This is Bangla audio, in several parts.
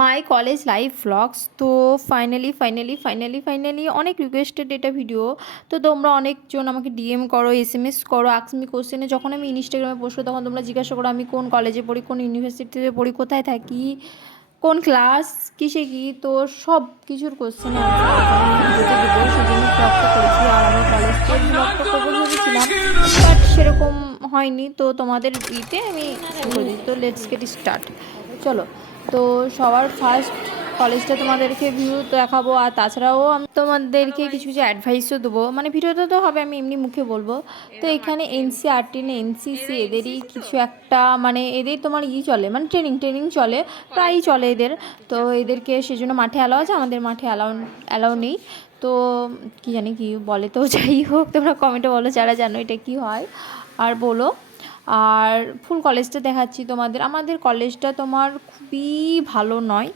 My college life vlogs. তো ফাইনালি অনেক রিকোয়েস্টেড এটা ভিডিও। তো তোমরা অনেকজন আমাকে ডিএম করো, এসএমএস করো, আক্সমি কোশ্চেনে। যখন আমি ইনস্টাগ্রামে পোস্ট করি তখন তোমরা জিজ্ঞাসা করো আমি কোন কলেজে পড়ি, কোন ইউনিভার্সিটিতে পড়ি, কোথায় থাকি, কোন ক্লাস, কিসে কি। তো সব কিছুর কোশ্চেনে আনসার আজ আমি ভিডিওতে দেবো, সেই জন্য ব্লগটা করেছি। আর আমি কলেজের ব্লগটা করবো ভেবেছিলাম, বাট সেরকম হয়নি। তো তোমাদের ইতে আমি শুরু করে দিই। তো লেটস গেট স্টার্ট, চলো। তো সবার ফার্স্ট কলেজটা তোমাদেরকে ভিউ দেখাবো, আর তাছাড়াও আমি তোমাদেরকে কিছু কিছু অ্যাডভাইসও দেবো। মানে ভিডিওটা তো হবে, আমি এমনি মুখে বলবো। তো এখানে এনসিআরটি না এনসিসি এদেরই কিছু একটা, মানে এদের তোমার চলে, মানে ট্রেনিং চলে, প্রায়ই চলে এদের। তো এদেরকে সেজন্য মাঠে অ্যালাউ আছে, আমাদের মাঠে অ্যালাউ নেই। তো কি জানি কি বলে, তো যাই হোক তোমরা কমেন্টে বলো যারা জানো এটা কি হয়, আর বলো। আর ফুল কলেজটা দেখাচ্ছি তোমাদের। আমাদের কলেজটা তোমার খুবই ভালো নয়,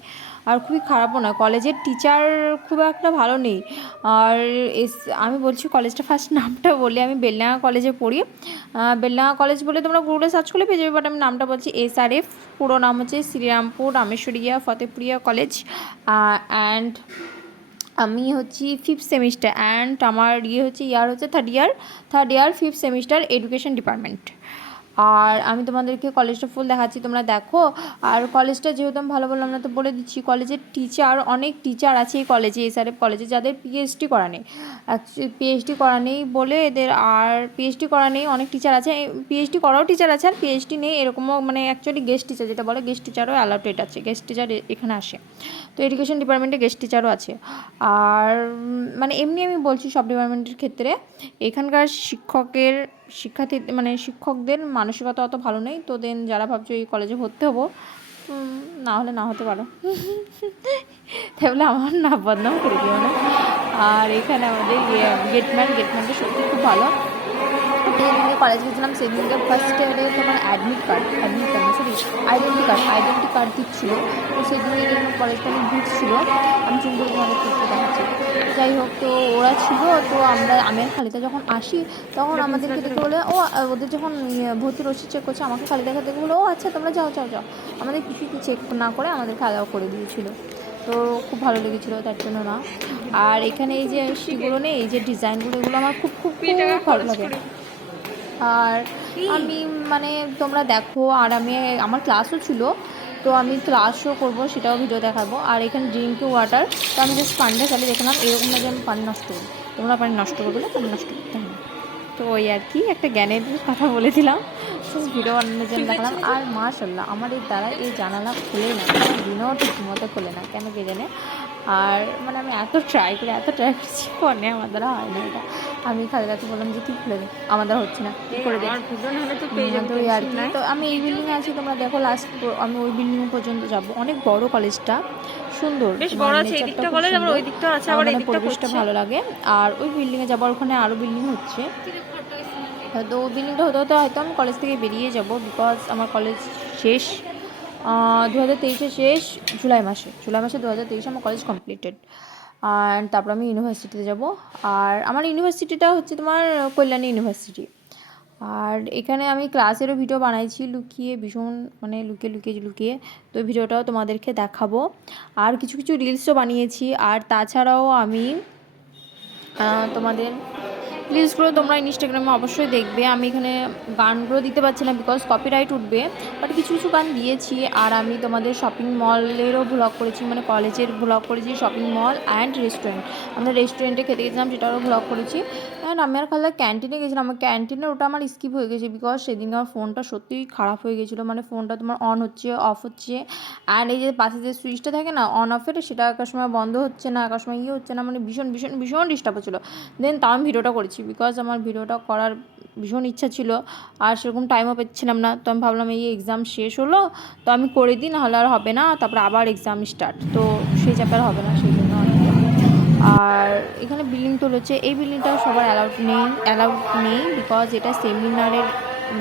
আর খুবই খারাপও নয়। কলেজের টিচার খুব একটা ভালো নেই। আর আমি বলছি কলেজটা ফার্স্ট নামটা বলি। আমি বেলডাঙ্গা কলেজে পড়ি। বেলডাঙ্গা কলেজ বলে তোমরা গুগলে সার্চ করলে পেয়ে যাবে, বাট আমি নামটা বলছি এসআরএফ। পুরো নাম হচ্ছে শ্রীরামপুর রামেশ্বরিয়া ফতেপুরিয়া কলেজ। অ্যান্ড আমি হচ্ছি 5th সেমিস্টার, অ্যান্ড আমার হচ্ছে ইয়ার হচ্ছে third year 5th semester education department. আর আমি তোমাদেরকে কলেজটা ফুল দেখাচ্ছি, তোমরা দেখো। আর কলেজটা যেহেতু আমি ভালো বললাম না, তো বলে দিচ্ছি কলেজের অনেক টিচার আছে এই কলেজে, এসআরএফ কলেজে, যাদের পিএইচডি করা নেই। পিএইচডি করা নেই বলে এদের, আর পিএইচডি করা নেই অনেক টিচার আছে, পিএইচডি করাও টিচার আছে, আর পিএইচডি নেই এরকমও, মানে অ্যাকচুয়ালি গেস্ট টিচার যেটা বলে, গেস্ট টিচারও অ্যালাউটেড আছে, গেস্ট টিচার এখানে আসে। তো এডুকেশন ডিপার্টমেন্টে গেস্ট টিচারও আছে। আর মানে এমনি আমি বলছি সব ডিপার্টমেন্টের ক্ষেত্রে এখানকার শিক্ষকদের মানসিকতা অত ভালো নেই। তো দেন যারা ভাবছো এই কলেজে ভর্তি হবো, না হলে না হতে পারো, তাই বলে আমার না বদনাম করে দিও না। আর এখানে আমাদের গেটম্যানটা সত্যি খুব ভালো। যেদিনকে কলেজ গেছিলাম সেদিনকে ফার্স্ট ইয়ারে তোমার আইডেন্টি কার্ড দিচ্ছিলো। তো সেদিনকে যেরকম কলেজটা অনেক ভিড় ছিল, আমি চুমপুর তোমাদের করতে দেখাচ্ছি। যাই হোক, তো ওরা ছিল। তো আমি আর খালিদা যখন আসি তখন আমাদেরকে দেখে বলে, ওদের যখন ভর্তি রসিদ চেক করছে আমাকে খালিদাকে দেখে বলে, আচ্ছা তোমরা যাও। আমাদের কিছু চেক না করে আমাদেরকে অ্যালাউ করে দিয়েছিলো। তো খুব ভালো লেগেছিলো, তার জন্য না। আর এখানে এই যে শিগুলো নেই, এই যে ডিজাইনগুলো, এগুলো আমার খুব খুব খুব ভালো লাগে। আর আমি মানে তোমরা দেখো, আর আমার ক্লাসও ছিল, তো আমি ক্লাসও করবো, সেটাও ভিডিও দেখাবো। আর এখানে ড্রিঙ্কিং ওয়াটার, তো আমি জাস্ট পানিটা চালিয়ে দেখলাম, এরকম না যে আমি পানি নষ্ট করি। তোমরা পানি নষ্ট করবে না, পানি নষ্ট করতে হবে। তো ওই আর কি একটা জ্ঞানের কথা বলে দিলাম, ভিডিও বানানোর জন্য দেখালাম। আর মাশাআল্লাহ আমার এই দ্বারা এই জানালা খুলে না, দিনও ঠিক মতো খুলে না, কেন কে জানে। আর মানে আমি এত ট্রাই করছি, ফোনে আমার দ্বারা হয় না এটা। আমি খালিদাকে বললাম যে তুই খুলে দে, আমার দ্বারা হচ্ছে না, কী করে দেখ। তো ওই আর কি। তো আমি এই বিল্ডিংয়ে আছি, তোমরা দেখো লাস্ট আমি ওই বিল্ডিং পর্যন্ত যাবো। অনেক বড় কলেজটা, সুন্দর, মানে পরিবেশটা ভালো লাগে। আর ওই বিল্ডিংয়ে যাবো, ওখানে আরও বিল্ডিং হচ্ছে। তো ওই বিল্ডিংটা হতে হয়তো আমি কলেজ থেকে বেরিয়ে যাব, বিকজ আমার কলেজ শেষ 2023 শেষ, জুলাই মাসে 2023 আমার কলেজ কমপ্লিটেড। আর তারপর আমি ইউনিভার্সিটিতে যাব। আর আমার ইউনিভার্সিটিটা হচ্ছে তোমার কল্যাণী ইউনিভার্সিটি। আর এখানে আমি ক্লাসেরও ভিডিও বানাইছি লুকিয়ে, ভীষণ মানে লুকিয়ে। তো ভিডিওটাও তোমাদেরকে দেখাবো। আর কিছু রিলসও বানিয়েছি। আর তাছাড়াও আমি তোমাদের প্লিজগুলো তোমরা ইনস্টাগ্রামে অবশ্যই দেখবে। আমি এখানে গানগুলো দিতে পারছি না বিকজ কপিরাইট উঠবে, বাট কিছু গান দিয়েছি। আর আমি তোমাদের শপিং মলেরও ভ্লগ করেছি, মানে কলেজের ভ্লগ করেছি, শপিং মল অ্যান্ড রেস্টুরেন্ট। আমরা রেস্টুরেন্টে খেতে গেছিলাম, সেটারও ভ্লগ করেছি। অ্যান্ড আমি আর খালা ক্যান্টিনে গেছিলাম। আমার ক্যান্টিনের ওটা আমার স্কিপ হয়ে গেছে, বিকজ সেদিন আমার ফোনটা সত্যিই খারাপ হয়ে গেছিলো। মানে ফোনটা তোমার অন হচ্ছে, অফ হচ্ছে, অ্যান্ড এই যে পাশে যে সুইচটা থাকে না অন অফের, সেটা একার সময় বন্ধ হচ্ছে না, একার সময় হচ্ছে না, মানে ভীষণ ডিস্টার্ব হচ্ছিলো। দেন তাও আমি ভিডিওটা করেছি, বিকজ আমার ভিডিওটা করার ভীষণ ইচ্ছা ছিল, আর সেরকম টাইমও পাচ্ছিলাম না। তো আমি ভাবলাম এই এক্সাম শেষ হলো, তো আমি করে দিই, নাহলে আর হবে না, তারপরে আবার এক্সাম স্টার্ট, তো সেই চ্যাপ্টার হবে না, সেই জন্য। আর এখানে বিল্ডিং তো রয়েছে, এই বিল্ডিংটা সবার অ্যালাউড নেই বিকজ এটা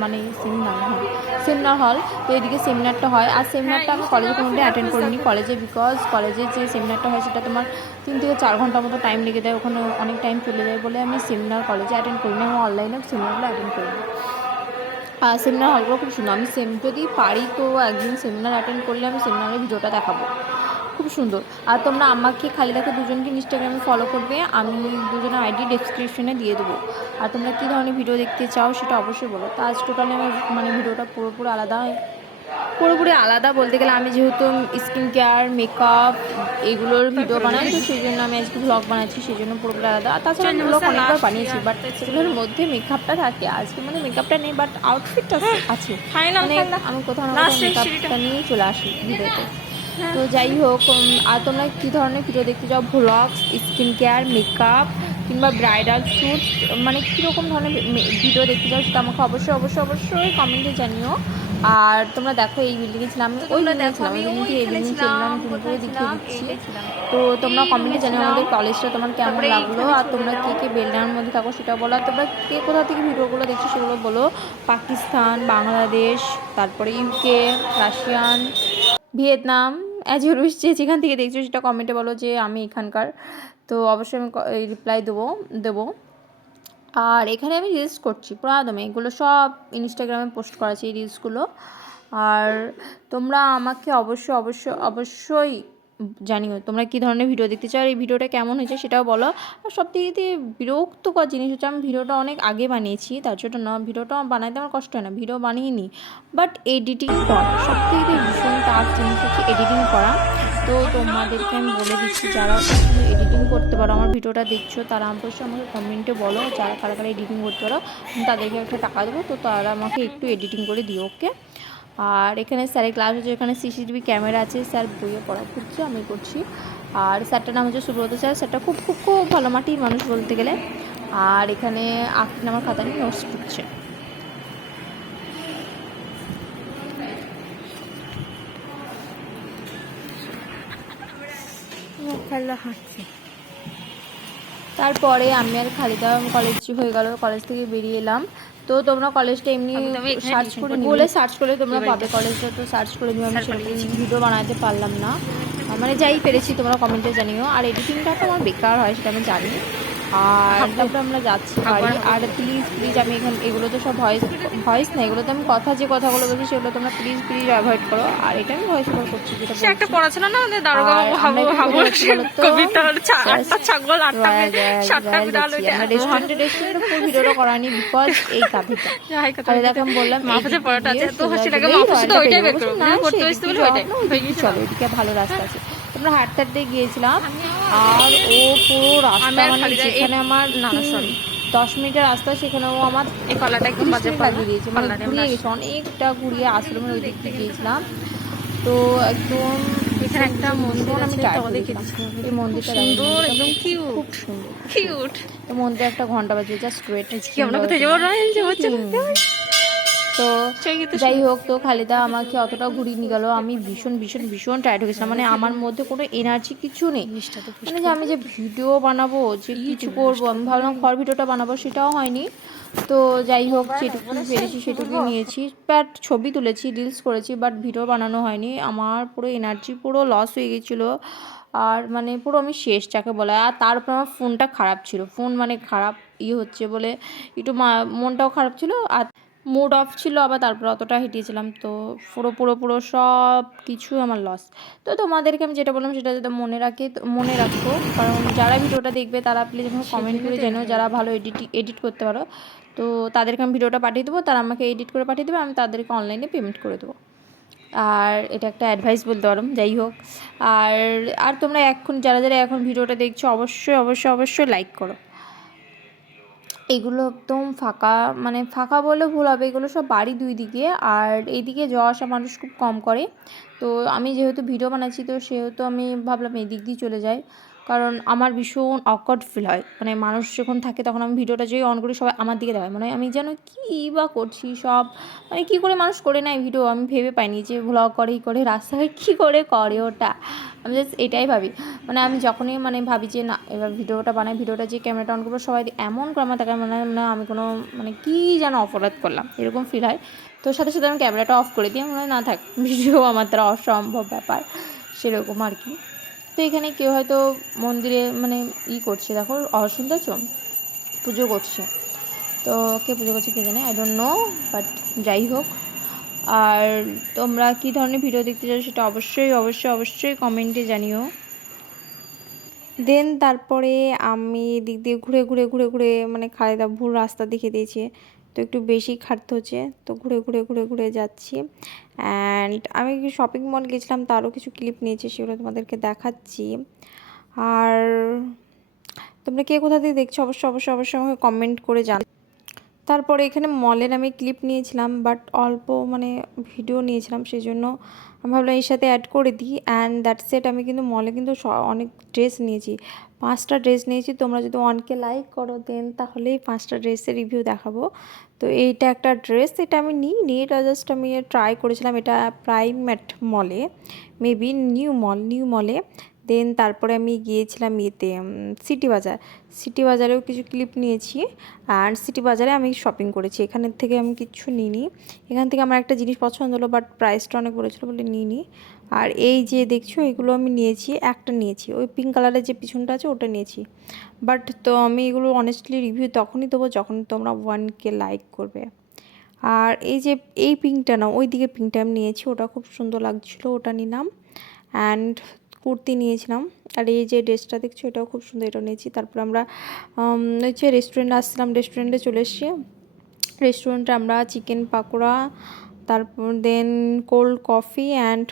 মানে সেমিনার হল। তো এদিকে সেমিনারটা হয়, আর সেমিনারটা আমি কলেজে কোনোদিন অ্যাটেন্ড করিনি বিকজ কলেজে যে সেমিনারটা হয় সেটা তোমার 3 থেকে 4 ঘন্টার মতো টাইম লেগে দেয়, ওখানে অনেক টাইম চলে যায় বলে আমি সেমিনার কলেজে অ্যাটেন্ড করিনি, আমি অনলাইনে সেমিনারগুলো অ্যাটেন্ড করিনি। সেমিনার হলগুলো খুব সুন্দর। আমি যদি পারি তো একদিন সেমিনার অ্যাটেন্ড করলে আমি সেমিনারের ভিডিওটা দেখাবো, খুব সুন্দর। আর তোমরা আমাকে খালিদাকে দুজনকে ইনস্টাগ্রামে ফলো করবে, আমি দুজনের আইডি ডেসক্রিপশনে দিয়ে দেবো। আর তোমরা কী ধরনের ভিডিও দেখতে চাও সেটা অবশ্যই বলো। তো আজ টোটালি আমার মানে ভিডিওটা পুরোপুরি আলাদা বলতে গেলে। আমি যেহেতু স্কিন কেয়ার, মেকআপ এগুলোর ভিডিও বানাই, তো সেই জন্য আমি আজকে ব্লগ বানাচ্ছি, সেই জন্য পুরোপুরি আলাদা। আর তাছাড়া আমি ব্লগ অনেকবার বানিয়েছি, বাট সেগুলোর মধ্যে মেকআপটা থাকে। আজকে মানে মেকআপটা নেই, বাট আউটফিটটা আছে। মানে আমি কোথাও না কোথাও মেকআপটা নিয়েই চলে আসি ভিডিওতে। তো যাই হোক, আর তোমরা কী ধরনের ভিডিও দেখতে চাও, ভ্লগস, স্কিন কেয়ার, মেকআপ কিংবা ব্রাইডাল শ্যুট, মানে কীরকম ধরনের ভিডিও দেখতে চাও সেটা আমাকে অবশ্যই কমেন্টে জানিও। আর তোমরা দেখো এই বিল্ডিংয়ে ছিলাম, ওই বিল্ডিংয়ে ছিলাম, ওই বিল্ডিং থেকে এই বিল্ডিং ছিলাম, তুমি করে দেখিয়ে দিচ্ছি। তো তোমরা কমেন্টে জানিও আমাদের কলেজটা তোমার কেমন লাগলো, আর তোমরা কে বেলডাঙার মধ্যে থাকো সেটা বলো। আর তোমরা কে কোথা থেকে ভিডিওগুলো দেখছো সেগুলো বলো। পাকিস্তান, বাংলাদেশ, তারপরে ইউকে, রাশিয়ান, ভিয়েতনাম, অ্যাজ ইউরুস যেখান থেকে দেখছো সেটা কমেন্টে বলো যে আমি এখানকার। তো অবশ্যই আমি রিপ্লাই দেবো। আর এখানে আমি রিলস করছি পুরো একদম, এগুলো সব ইনস্টাগ্রামে পোস্ট করা আছে এই রিলসগুলো। আর তোমরা আমাকে অবশ্যই জানিও তোমরা কী ধরনের ভিডিও দেখতে চাও, আর এই ভিডিওটা কেমন হয়েছে সেটাও বলো। আর সব থেকে বিরক্তকর জিনিস হচ্ছে আমি ভিডিওটা অনেক আগে বানিয়েছি, তার জন্য না ভিডিওটা বানাইতে আমার কষ্ট হয় না, ভিডিও বানিয়ে নিই, বাট এডিটিং করা সব থেকে ভীষণ টাফ জিনিস হচ্ছে এডিটিং করা। তো তোমাদেরকে আমি বলে দিচ্ছি, যারা এডিটিং করতে পারো, আমার ভিডিওটা দেখছো তারা অবশ্যই আমাকে কমেন্টে বলো যারা কারা এডিটিং করতে পারো, তাদেরকে একটা টাকা দেবো, তো তারা আমাকে একটু এডিটিং করে দিও, ওকে। আর এখানে স্যারের ক্লাস হচ্ছে, এখানে সিসিটিভি ক্যামেরা আছে, স্যার বইয়ে পড়া করছে, আমি করছি। আর স্যারটার নাম হচ্ছে সুব্রত স্যার, স্যারটা খুব খুব খুব ভালো মাটির মানুষ বলতে গেলে। আর এখানে আফরিন আমার খাতা নিয়ে নোটস করছে। তারপরে আমি আর খালিদা কলেজ হয়ে গেল, কলেজ থেকে বেরিয়ে এলাম। তো তোমরা কলেজটা এমনি সার্চ করলে তোমরা পাবে কলেজটা, তো সার্চ করে নিও। আমি সেরকম ভিডিও বানাতে পারলাম না, মানে যাই পেরেছি তোমরা কমেন্টে জানিও। আর এডিটিংটা তো আমার বেকার হয় সেটা আমি জানি। আর তারপরে আমরা যাচ্ছি বাড়ি। আর প্লিজ আমি এখানে এগুলো তো সব ভয়েস না, এগুলো তো আমি যে কথাগুলো বলছি সেগুলো তোমরা প্লিজ অ্যাভয়েড করো। আর এটা আমি ভয়েস ওভার করছি, যেটা একটা পড়া ছিল না আমাদের দারোগা বাবু কবিতা, আটটা ছাগল, আটটা সাতটা বিড়াল, আমরা রেস্টুরেন্টে ভিডিওটা করানি বিকজ এই কাঁথিটা তাহলে দেখো আমি বললাম মাফাজে পড়াটা আছে, তো হাসি লাগে মাফাজে তো ওইটাই বের করব না, পড়তে বসতে বলে ওইটাই চলো, ওইদিকে ভালো রাস্তা আছে। তোমরা হাঁটতে গিয়েছিলাম, আর ও পুরো রাস্তা মানে যেখানে আমার 10 মিনিটের রাস্তা সেখানে ও আমার এই পাল্লাটা একদম বাজে লাগিয়ে দিয়েছে, মানে ঘুরিয়ে গেছে, অনেকটা ঘুরিয়ে আশ্রমের ওই দিক দিয়ে গিয়েছিলাম। তো একদম এখানে একটা মন্দির আমি এই মন্দিরটা সুন্দর, একদম খুব সুন্দর কিউট। এই মন্দিরে একটা ঘন্টা বাজে, জাস্ট ওয়েট। কি আমরা কোথায় যাবো? তো যাই হোক, তো খালিদা আমাকে অতটা ঘুরিয়ে নিয়ে গেল, আমি ভীষণ টায়ার্ড হয়ে গেছিলাম, মানে আমার মধ্যে কোনো এনার্জি কিছু নেই, মানে যে আমি যে ভিডিও বানাবো, যে কিছু করবো, আমি ভাবলাম ভিডিওটা বানাবো, সেটাও হয়নি। তো যাই হোক, যেটুকু পেরেছি সেটুকুই নিয়েছি, বাট ছবি তুলেছি, রিলস করেছি, বাট ভিডিও বানানো হয়নি। আমার পুরো এনার্জি পুরো লস হয়ে গেছিলো, আর মানে পুরো আমি শেষ যাকে বলা। আর তার উপর আমার ফোনটা খারাপ ছিল, ফোন মানে খারাপ হচ্ছে বলে একটু মনটাও খারাপ ছিল, আর মুড অফ ছিল, আবার তারপর অতটা হেঁটিয়েছিলাম, তো পুরো সব কিছু আমার লস। তো তোমাদেরকে আমি যেটা বললাম সেটা যাতে মনে রাখো, কারণ যারা ভিডিওটা দেখবে তারা প্লিজ আমাকে কমেন্ট করে জানো, যারা ভালো এডিট করতে পারো, তো তাদেরকে আমি ভিডিওটা পাঠিয়ে দেবো, তারা আমাকে এডিট করে পাঠিয়ে দেবে, আমি তাদেরকে অনলাইনে পেমেন্ট করে দেবো। আর এটা একটা অ্যাডভাইস বলতে পারো, যাই হোক। আর তোমরা যারা এখন ভিডিওটা দেখছো অবশ্যই লাইক করো। এগুলো একদম ফাঁকা, মানে ফাঁকা বললে ভুল হবে, এগুলো সব বাড়ি দুই দিকে, আর এইদিকে যাওয়া আসা মানুষ খুব কম করে। তো আমি যেহেতু ভিডিও বানাচ্ছি, তো সেহেতু আমি ভাবলাম এই দিক দিয়ে চলে যাই, কারণ আমার ভীষণ অকওয়ার্ড ফিল হয়, মানে মানুষ যখন থাকে তখন আমি ভিডিওটা যেই অন করি সবাই আমার দিকে দেখায়, মানে আমি যেন কী বা করছি সব, মানে কী করে মানুষ করে নেয় ভিডিও, আমি ভেবে পাইনি যে ভ্লগ করে রাস্তায় কী করে ওটা, আমি জাস্ট এটাই ভাবি। মানে আমি যখনই মানে ভাবি যে না এবার ভিডিওটা বানাই, ভিডিওটা যে ক্যামেরাটা অন করবো সবাই এমন করে আমার তাকে মানে আমি কোনো মানে কী যেন অপরাধ করলাম এরকম ফিল হয়। তো সাথে আমি ক্যামেরাটা অফ করে দিই, মনে হয় না থাক, ভিডিও আমার দ্বারা অসম্ভব ব্যাপার, সেরকম আর কি। তো এখানে কেউ হয়তো মন্দিরে মানে করছে, দেখো সুন্দর পুজো করছে। তো তো কে পুজো করছে কে জানে, আই ডোন্ট নো, বাট যাই হোক। আর তোমরা কী ধরনের ভিডিও দেখতে চাও সেটা অবশ্যই অবশ্যই অবশ্যই কমেন্টে জানিও। দেন তারপরে আমি দিক দিয়ে ঘুরে ঘুরে ঘুরে ঘুরে মানে খালেদা ভুল রাস্তা দেখিয়ে দিয়েছে, তো একটু বেশি খাটতে হচ্ছে, তো ঘুরে ঘুরে ঘুরে ঘুরে যাচ্ছি। অ্যান্ড আমি শপিং মল গেছিলাম, তারও কিছু ক্লিপ নিয়েছি, সেগুলো তোমাদেরকে দেখাচ্ছি। আর তোমরা কে কোথা থেকে দেখছো অবশ্যই অবশ্যই অবশ্যই আমাকে কমেন্ট করে জান। তারপরে এখানে মলের আমি ক্লিপ নিয়েছিলাম, বাট অল্প মানে ভিডিও নিয়েছিলাম, সেই জন্য আমি ভাবলাম এর সাথে অ্যাড করে দিই। And that's it. আমি কিন্তু মলে কিন্তু অনেক ড্রেস নিয়েছি, 5টা ড্রেস নিয়েছি। তোমরা যদি 1K লাইক করো দেন তাহলেই 5টা ড্রেসের রিভিউ দেখাবো। তো এইটা একটা ড্রেস, এটা আমি নিইনি, এটা জাস্ট আমি ট্রাই করেছিলাম। এটা প্রাইমেট মলে, মেবি নিউ মলে। দেন তারপরে আমি গিয়েছিলাম ইয়েতে সিটি বাজার, সিটি বাজারেও কিছু ক্লিপ নিয়েছি। আর সিটি বাজারে আমি শপিং করেছি, এখানের থেকে আমি কিচ্ছু নিইনি। এখান থেকে আমার একটা জিনিস পছন্দ হলো, বাট প্রাইসটা অনেক বলেছিলো বলে নিইনি। আর এই যে দেখছো এগুলো আমি নিয়েছি, একটা নিয়েছি ওই পিঙ্ক কালারের যে পিছনটা আছে ওটা নিয়েছি। বাট তো আমি এগুলো অনেস্টলি রিভিউ তখনই দেবো যখন তোমরা 1K লাইক করবে। আর এই যে এই পিঙ্কটা না, ওই দিকে পিঙ্কটা আমি নিয়েছি, ওটা খুব সুন্দর লাগছিলো, ওটা নিলাম। অ্যান্ড কুর্তি নিয়েছিলাম। আর এই যে ড্রেসটা দেখছো এটাও খুব সুন্দর, এটাও নিয়েছি। তারপর আমরা ওই যে রেস্টুরেন্টে আসছিলাম, রেস্টুরেন্টে চলে এসেছি। রেস্টুরেন্টে আমরা চিকেন পাকোড়া, তারপর then cold coffee and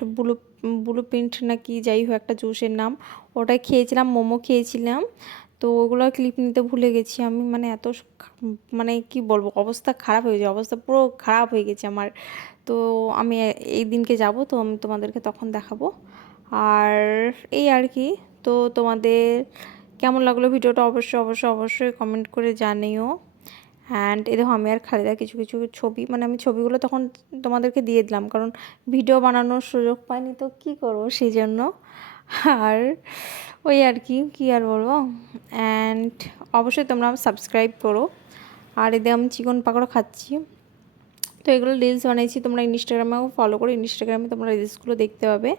blue print নাকি যাই হোক একটা জুসের নাম, ওটা খেয়েছিলাম। মোমো খেয়েছিলাম। তো ওগুলো ক্লিপ নিতে ভুলে গেছি আমি, মানে এত মানে কি বলবো, অবস্থা খারাপ হয়ে গেছে, অবস্থা পুরো খারাপ হয়ে গেছে আমার। তো আমি এই দিনকে যাব, তো আমি তোমাদেরকে তখন দেখাবো। আর এই আর কি। তো তোমাদের কেমন লাগলো ভিডিওটা অবশ্যই অবশ্যই অবশ্যই কমেন্ট করে জানিও। অ্যান্ড এই দেখো আমি আর খালেদা কিছু কিছু ছবি, মানে আমি ছবিগুলো তখন তোমাদেরকে দিয়ে দিলাম, কারণ ভিডিও বানানোর সুযোগ পাইনি, তো কী করবো সেই জন্য। আর ওই আর কি আর বলবো। অ্যান্ড অবশ্যই তোমরা সাবস্ক্রাইব করো। আর এদের আমি চিকেন পাকোড়া খাচ্ছি। তো এগুলো রিলস বানাইছি, তোমরা ইনস্টাগ্রামেও ফলো করো, ইনস্টাগ্রামে তোমরা রিলসগুলো দেখতে পাবে।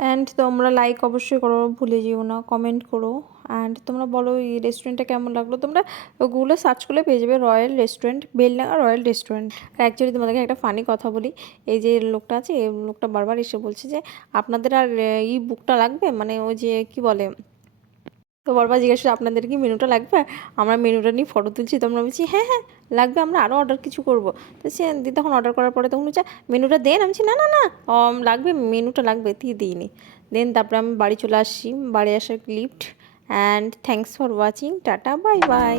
অ্যান্ড তোমরা লাইক অবশ্যই করো, ভুলে যেও না, কমেন্ট করো। অ্যান্ড তোমরা বলো এই রেস্টুরেন্টটা কেমন লাগলো। তোমরা গুগলে সার্চ করলে পেয়ে যাবে royal restaurant, Beldanga royal restaurant. আর অ্যাকচুয়ালি তোমাদেরকে একটা ফানি কথা বলি, এই যে লোকটা আছে, এই লোকটা বারবার এসে বলছে যে আপনাদের আর বুকটা লাগবে, মানে ওই যে কি বলে, তো বারবার জিজ্ঞাসা করছে আপনাদের কি মেনুটা লাগবে। আমরা মেনুটা নিয়ে ফটো তুলছি, তো আমরা বলছি হ্যাঁ হ্যাঁ লাগবে, আমরা আরও অর্ডার কিছু করবো। তো সে তখন অর্ডার করার পরে তখন হচ্ছে মেনুটা দেন, আমি বলছি না না না লাগবে, মেনুটা লাগবে, দিইনি। দেন তারপরে আমি বাড়ি চলে আসছি, বাড়ি আসার clip. And thanks for watching, tata bye bye.